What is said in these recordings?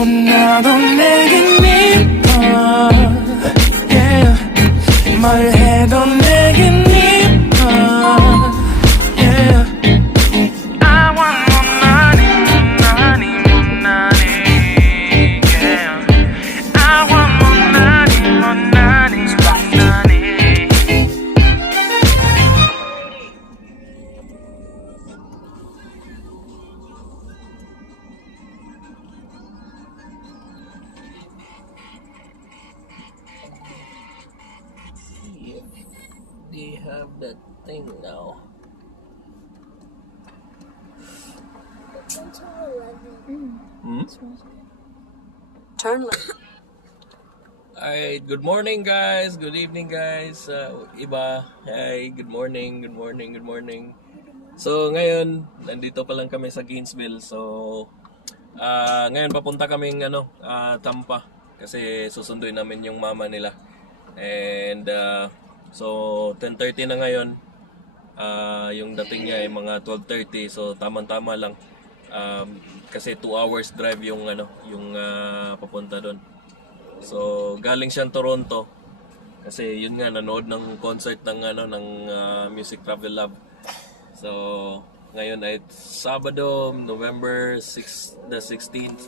못나도 내겐 미워 yeah. 말해도 내겐 미워 yeah. I want 못나니 못나니 못나니 yeah. I want 못나니 못나니 못나니 They have that thing now. Turn left. Alright, good morning guys, good evening guys. Iba, hi, good morning. So ngayon, nandito pa lang kami sa Gainesville. So ngayon papunta kaming Tampa kasi susunduin namin yung mama nila. And so 10:30 na ngayon. Yung dating niya ay mga 12:30, so tamang-tama lang. Kasi 2 hours drive yung papunta doon. So galing siyang Toronto kasi yun nga nanood ng concert ng Music Travel Lab. So ngayon ay Sabado, November 16th.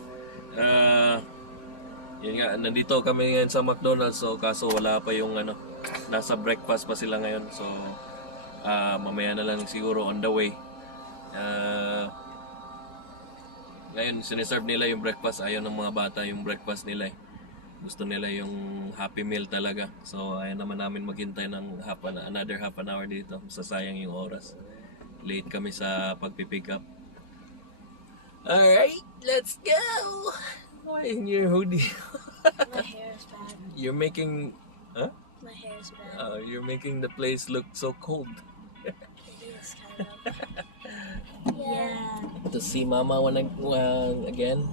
Yun nga, nandito kami ngayon sa McDonald's, so kaso wala pa yung nasa breakfast pa sila ngayon. So mamaya na lang siguro on the way. Ngayon siniserve nila yung breakfast. Ayaw ng mga bata yung breakfast nila eh. Gusto nila yung Happy Meal talaga. So ayaw naman namin maghintay ng another half an hour dito. Sasayang yung oras. Late kami sa pagpipick up. Alright, let's go! Why in your hoodie? My hair is bad. You're making... Huh? My hair is bad. You're making the place look so cold. It is kind of. Yeah. To see Mama again?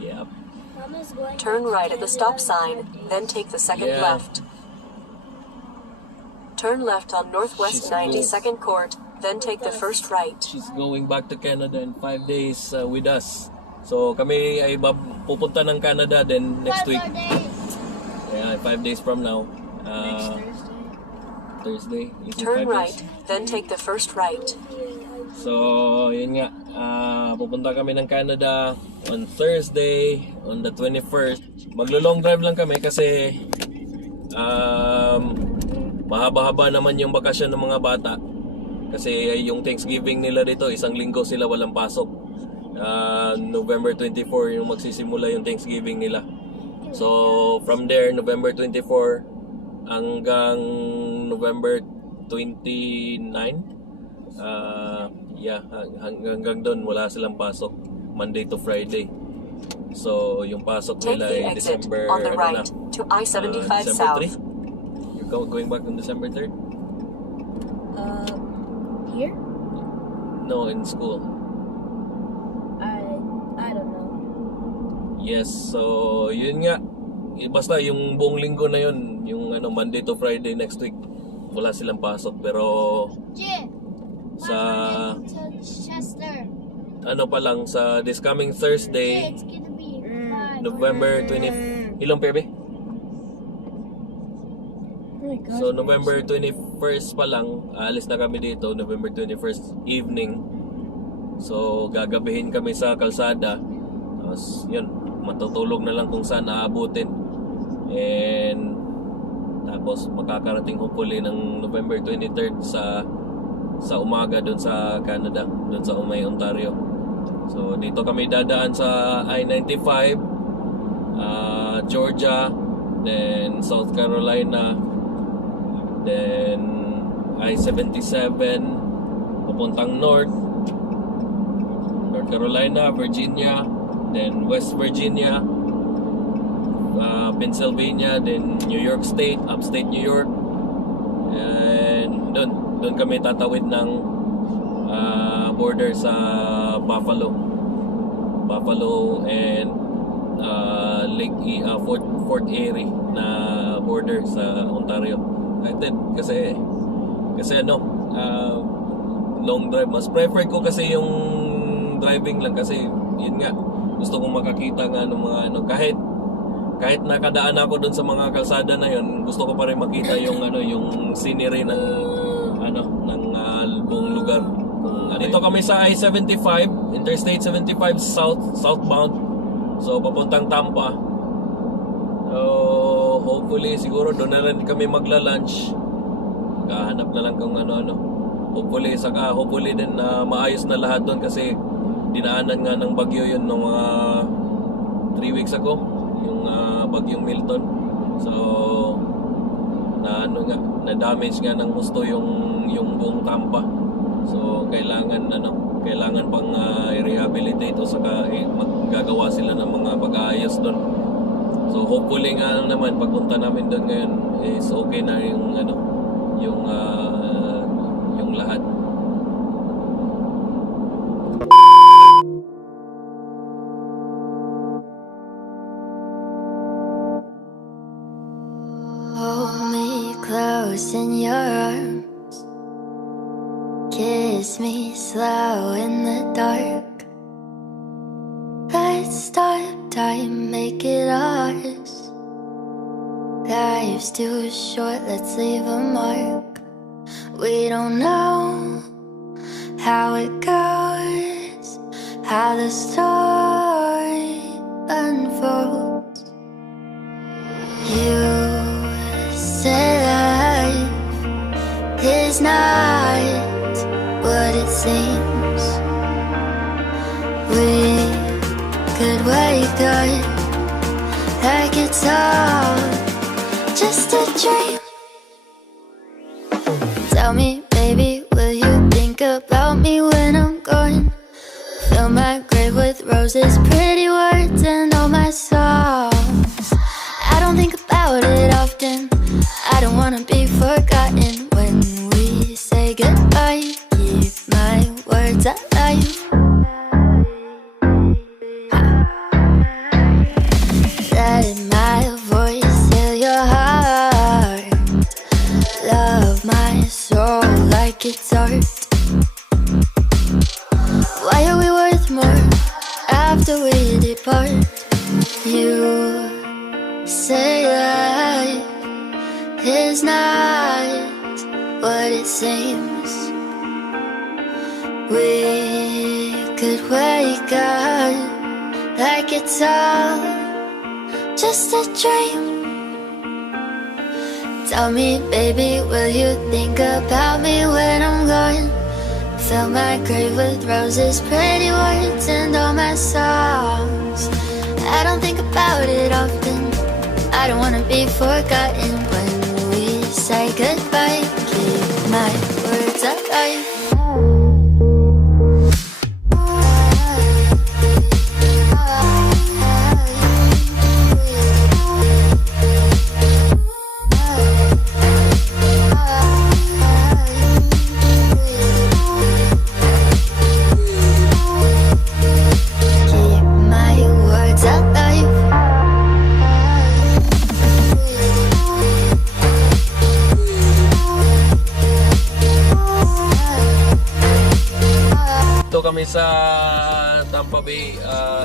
Yep. Mama's going. Turn to right at the stop Canada sign, for 5 days. then take the second Yeah. left. Turn left on Northwest She's 92nd Court, then take the first right. She's going back to Canada in 5 days with us. So kami ay pupunta ng Canada then next week. Yeah, 5 days from now. Next Thursday. Is it 5 Turn days? right, then take the first right. So, yun nga, pupunta kami ng Canada on Thursday, on the 21st. Maglo-long drive lang kami kasi mahaba-haba naman yung bakasyon ng mga bata. Kasi yung Thanksgiving nila dito, 1 linggo sila walang pasok. November 24 yung magsisimula yung Thanksgiving nila. So, from there, November 24 hanggang November 29. Hanggang doon wala silang pasok, Monday to Friday. So yung pasok Take nila the ay exit December on the right to I-75 December South. 3? You're going back on December 3rd? Here? No, in school. I don't know. Yes, so yun nga. Basta yung buong linggo na yun, yung Monday to Friday next week, wala silang pasok. Pero sa Chester. pa lang, sa this coming Thursday, It's gonna be November 20, ilang pebe? So November 21st pa lang, alis na kami dito, November 21st evening. So gagabihin kami sa kalsada. Tapos yun, matutulog na lang kung saan aabutin. And tapos makakarating hopefully ng November 23rd sa umaga doon sa Canada, doon sa Umay, Ontario. So dito kami dadaan sa I-95, Georgia, then South Carolina, then I-77 papuntang North Carolina, Virginia, then West Virginia, Pennsylvania, then New York State, upstate New York. And doon kami tatawid ng border sa Buffalo and Fort Erie na border sa Ontario. Kasi long drive. Mas prefer ko kasi yung driving lang kasi yun nga gusto kong makakita nga ng mga ano kahit nakadaan ako doon sa mga kalsada na yun, gusto ko pa rin makita yung yung scenery ng buong lugar. Dito kami sa I-75, Interstate 75 southbound. So papuntang Tampa. So hopefully siguro doon na rin kami magla-lunch. Kahanap na lang kung ano. Hopefully din na maayos na lahat doon kasi dinaanan nga ng bagyo yun nung mga 3 weeks ago, yung bagyong Milton. So na damage nga ng gusto yung buong Tampa. So kailangan pang i-rehabilitate o saka maggagawa sila ng mga pag-aayos doon. So hopefully nga naman pagpunta namin doon ngayon is okay na yung lahat. Hold me close in your arms, kiss me slow in the dark. Let's stop time, make it ours. Life's too short, let's leave a mark. We don't know how it goes, how the story unfolds. You say life is not what it seems. We could wake up like it's all just a dream. Tell me, baby, will you think about me when I'm gone? Fill my grave with roses, pretty words, and all my songs. I don't think about it often. I don't wanna be forgotten when we say goodbye. Keep my words alive. Let my voice fill your heart. Love my soul like it's art. Why are we worth more after we depart? You say life is not what it seems. We could wake up like it's all just a dream. Tell me, baby, will you think about me when I'm gone? Fill my grave with roses, pretty words, and all my songs. I don't think about it often. I don't wanna be forgotten when we say goodbye. Keep my words alive. Keep my words alive. Ito kami sa Tampa Bay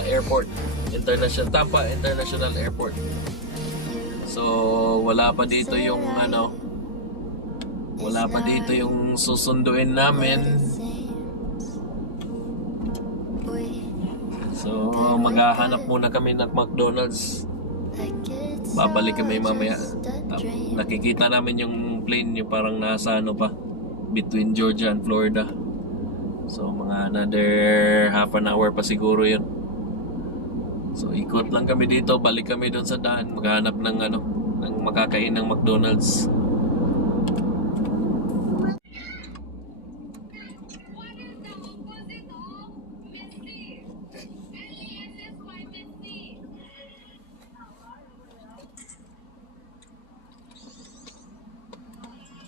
Airport, Tampa International Airport. So wala pa dito yung susunduin namin. So maghahanap muna kami ng McDonald's. Babalik kami mamaya. Nakikita namin yung plane yung parang nasa pa, between Georgia and Florida. So mga another half an hour pa siguro yun. So ikot lang kami dito, balik kami doon sa daan, maghanap ng ng makakain ng McDonald's.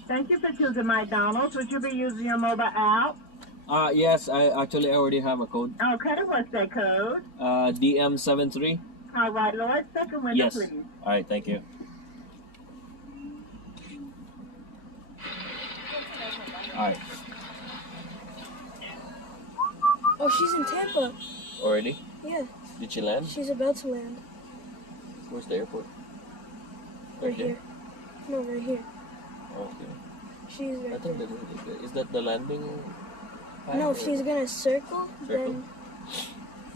Thank you for choosing McDonald's. Would you be using your mobile app? Yes, I already have a code. Okay, what's that code? DM73. All right, Lord, second window, Yes. please. All right, thank you. All right. Oh, she's in Tampa. Already? Yeah, Did she land? she's about to land. Where's the airport? Right here. No, right here. Okay. She's I right think there. is that the landing? No, pad or- she's gonna circle, Circle?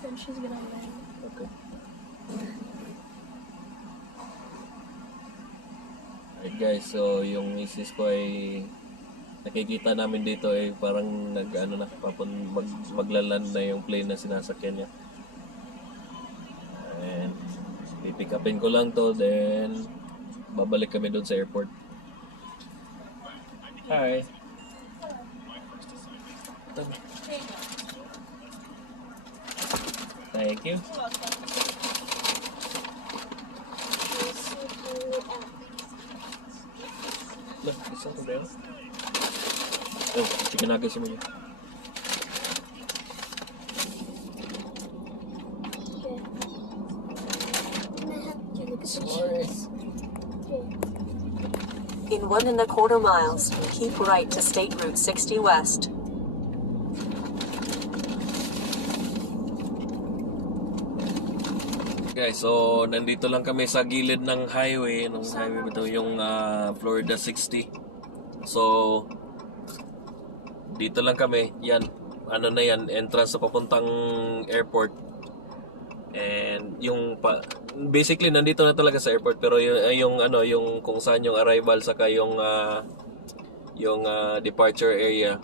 then she's gonna land. Okay. Alright guys, so yung misis ko ay nakikita namin dito ay parang maglaland na yung plane na sinasakyan niya. And pipick upin ko lang to, then babalik kami doon sa airport. Hi. Thank you. Look, is something there? Oh, chicken nuggets mo yun. Sorry. In 1.25 miles, keep right to State Route 60 West. Guys, so nandito lang kami sa gilid ng highway. Nung highway ito yung Florida 60. So, dito lang kami. Yan, ano na yan, entrance sa papuntang airport. And yung basically nandito na talaga sa airport, pero yung kung saan yung arrival saka yung departure area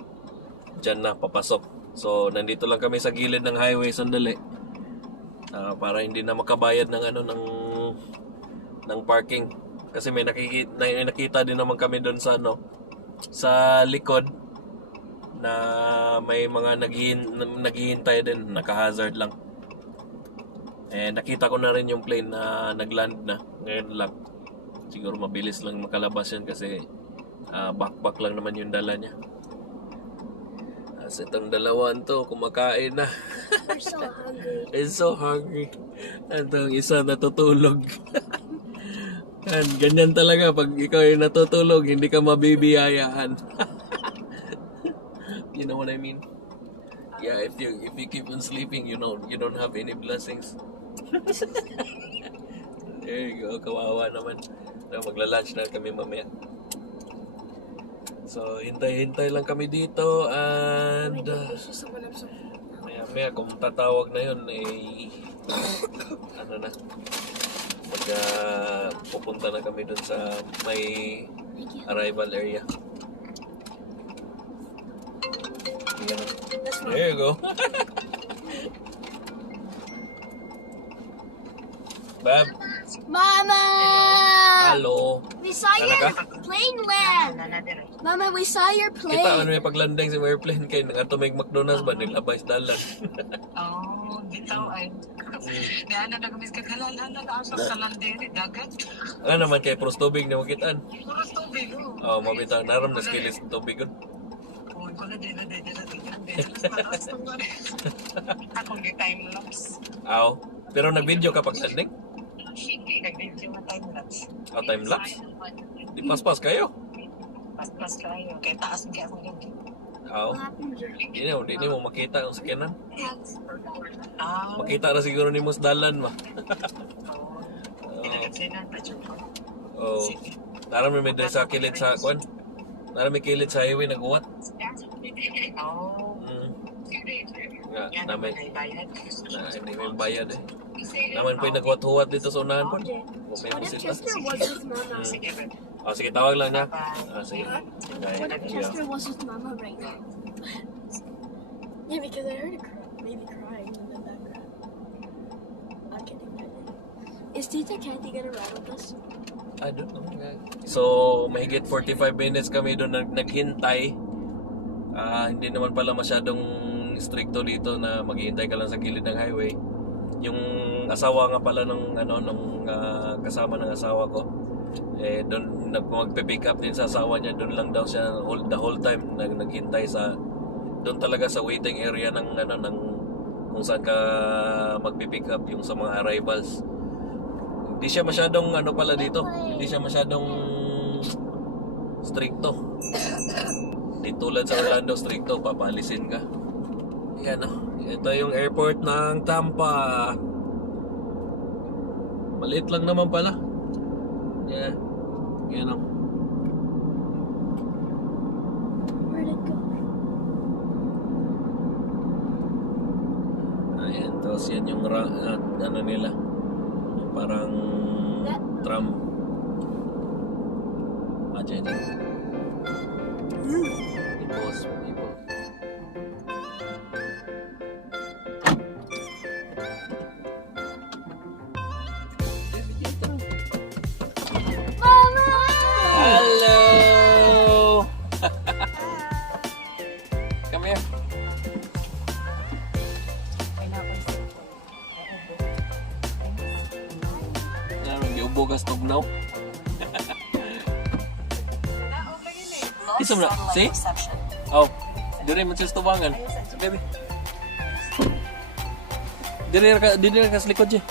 diyan na papasok. So nandito lang kami sa gilid ng highway sandali. Para hindi na makabayad ng parking kasi may nakita din naman kami doon sa sa likod na may mga naghihintay din, naka-hazard lang. Eh, nakita ko na rin yung plane na nagland na. Ngayon lang. Siguro mabilis lang makalabas yan kasi backpack lang naman yung dala niya. As itong dalawan to, kumakain na. We're so hungry. It's so hungry. Itong isa natutulog. And ganyan talaga pag ikaw ay natutulog, hindi ka mabibiyayahan. You know what I mean? Yeah, if you keep on sleeping, you don't have any blessings. There you go, kawawa naman. Magla-lunch na kami mamaya. So, hintay-hintay lang kami dito and maya kung tatawag na yun pupunta na kami dun sa may arrival area. Yan. There you go. Bab, Mama! hello. We saw your plane land! Mama, we saw your plane! Kita ano yung paglanding sa airplane kay nga may McDonald's ba nilabay sa dalan. Oh, bitaw ay. Diyan na nagmis ka kalalan na asa sa landiri dagat. Ano naman kay pros tubig na makitaan. Puro tubig. Oh, mabitaw naram na skilis tubig gud. Oh, ko na din. Akong time lapse. Aw, pero nag-video ka pag landing? Nag-video na time lapse. Oh, time lapse. Di paspas kayo. Pas kayo kay taas nga akong gid. Aw. Hindi mo makita ang sakyanan. Ah, Makita na siguro ni mo sa dalan ba. pinagsinan pa jud ko. Oh. Naram may sa kilid sa kwan. Naram may kilid sa highway naguwat. Oh, Nga, yan namin. naman ay bayad. Hindi may bayad eh. Naman po yung naghuwat-huwat dito sa unahan po. Kung may What if bisita. Chester was with Mama? Sige, bro. Oh, sige, tawag lang niya. Bye. Sige. What if Chester was with Mama right now? Yeah, because I heard a baby crying in the background. I'm kidding. Is Tita Kathy gonna ride with us? I don't know. So, mahigit 45 minutes kami doon naghintay. Hindi naman pala masyadong stricto dito na maghihintay ka lang sa gilid ng highway. Yung asawa nga pala ng kasama ng asawa ko, doon magpe-pick up din sa asawa niya, doon lang daw siya the whole time naghintay sa doon talaga sa waiting area ng kung saan ka magpe-pick up yung sa mga arrivals. Hindi siya masyadong pala dito. Hindi siya masyadong stricto. Di tulad sa Orlando, stricto, papalisin ka. Yan Ito yung airport ng Tampa. Maliit lang naman pala. Yeah. Yan o. Where'd it go? Ayan. Tapos yan yung ano nila. Yung parang tram. Dyan. Ipos. Hello! Come here. Giubo ka sa tugnaw. Lost Isam na. satellite See? reception. Oh, dire mo sa tubangan. Baby. Dire ka sa likod dyan.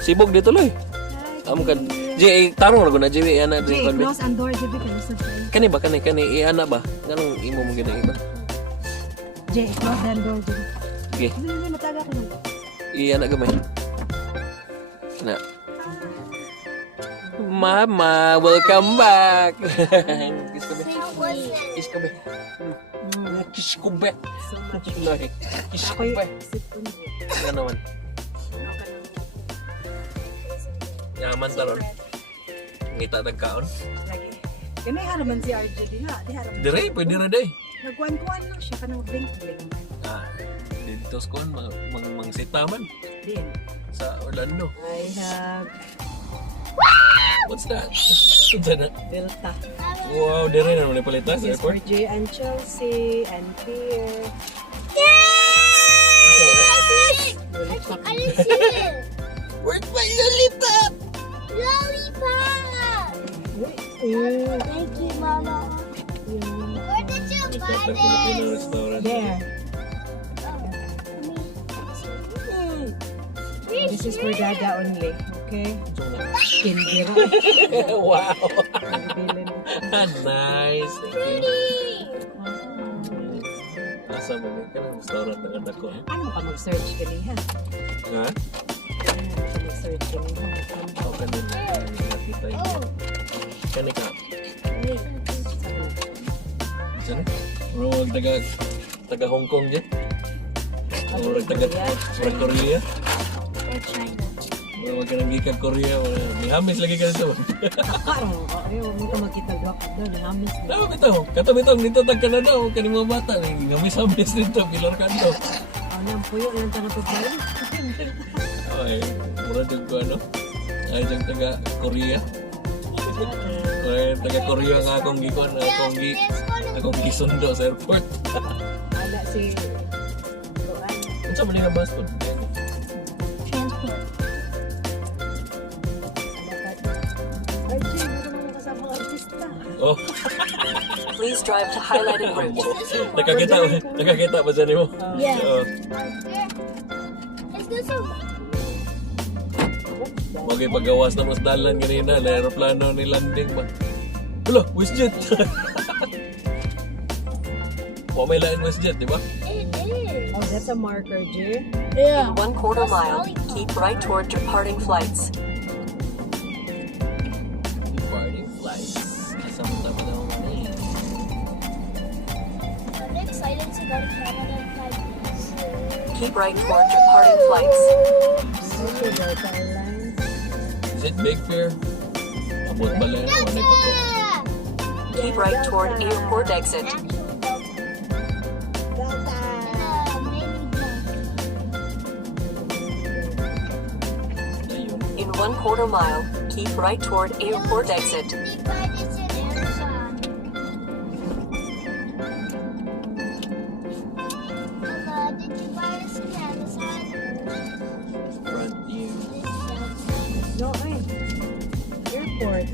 Sibog dito loy. Amo kan. Jay tarong ra ko na Jay ana din kon. Close ang door, Jay, because it's a Kani ba kani ana ba? Ganong imo mo gina iba. Jay, close ang door, Jay. Okay. Hindi, mataga ko na. Ana gamay. Na. Mama, welcome back. Kiss ko be. Kiss ko be. Kiss ko be. Loy. Kiss ko be. Ano naman? Yaman taron. Ngita tagkaon. Lagi. Kaya haraman si RJ din ha. Di haraman. Dire, pwede na day. Nagkuhan-kuhan lang siya. Kanang blink-blink man. Dito sa kon mang sitaman Din. sa Orlando. I have What's that? What's that? Delta. Wow, dire na naman palitan sa This for airport. Jay and Chelsea and Pierre. Where's my lollipop? Thank you, Mama. Where did you Sa Filipino restaurant. There. This is for Dada only. Okay? Kinder. Wow. Bilin. Nice. Thank you. Asa mo ni ka restaurant ng anak ko? Ano ka mag-search kaniha? Ha? Ano ka mag-search kaniha? O kanina. Nakita yun. Kani ka? Saan? Bro, taga Hong Kong dyan? Bro, taga Korea? Or China. Bro, wag ka nang gikan Korea. May hamis lagi ka dito. Parang, ayaw mo ka makita-gawak doon. Hamis na. Tama bitaw. Kato bitaw dito tag Canada o kani mga bata ngamis-hamis dito pilar kanto. Nang puyo lang tanong pagbayo. Ay, mura jud ko ano. Ay jud taga Korea. Ay taga Korea nga akong gikon, akong gisundo sa airport. Ada si Unsa man nga bus pod? Transport. RJ, meron mga kasama artista. Oh, Please drive to highlighted route. nakakita ba sa nimo? Yeah. Oo. Is this a... Wag pagawas na mas dalan ganina, na aeroplano ni landing ba. Hala, WestJet. Wa may lain WestJet, di ba? It is. Oh, that's a marker, J. Yeah. 1/4 mile, keep right toward departing flights. Departing flights. Asa mo ta pa daw ni? I'm excited to go to Canada in 5 years. Keep right toward departing flights. Okay, Delta Airlines. Is it Big Bear? Abot ba lang? Wala pa ko. Keep right toward airport exit. Delta. Ayun. In 1/4 mile, keep right toward airport exit. Front view. No, ay. Airport.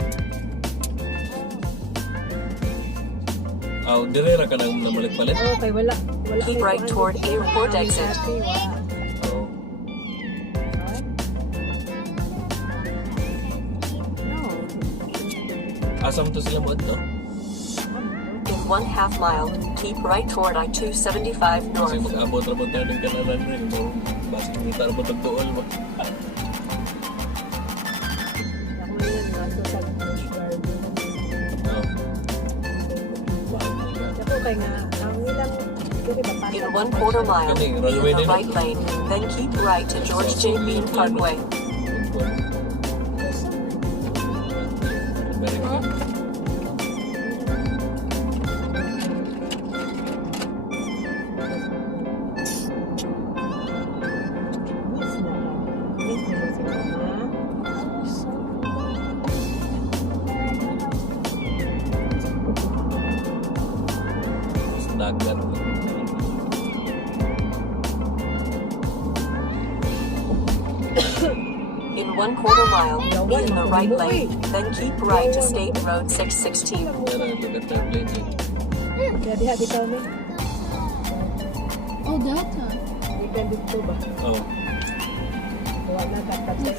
Aw, dire ra ka nang namalik-palit. Oh, okay, wala. Keep right toward airport exit. Oh. No. Asa mo to sila mo no? In 1/2 mile, keep right toward I-275 Kasi north. mag-abot-abot na ng kanalan rin mo. Basta kita na mo tagtuol mo. Ako ngayon, nasa sa Bush Garden. Ako kay nga, ang ilang, kaya ba In 1/4 mile, Kani, be runway in the nila. right lane, then keep right to George J. Bean Parkway. Very good. Miss na ba sila na? Dagat. In 1/4 mile, be in the right lane, then keep right to State Road 616. Pero look at that place. Kaya diha, di kami. Oh, Delta. Di ka dito ba? Oh. Wala na, tapos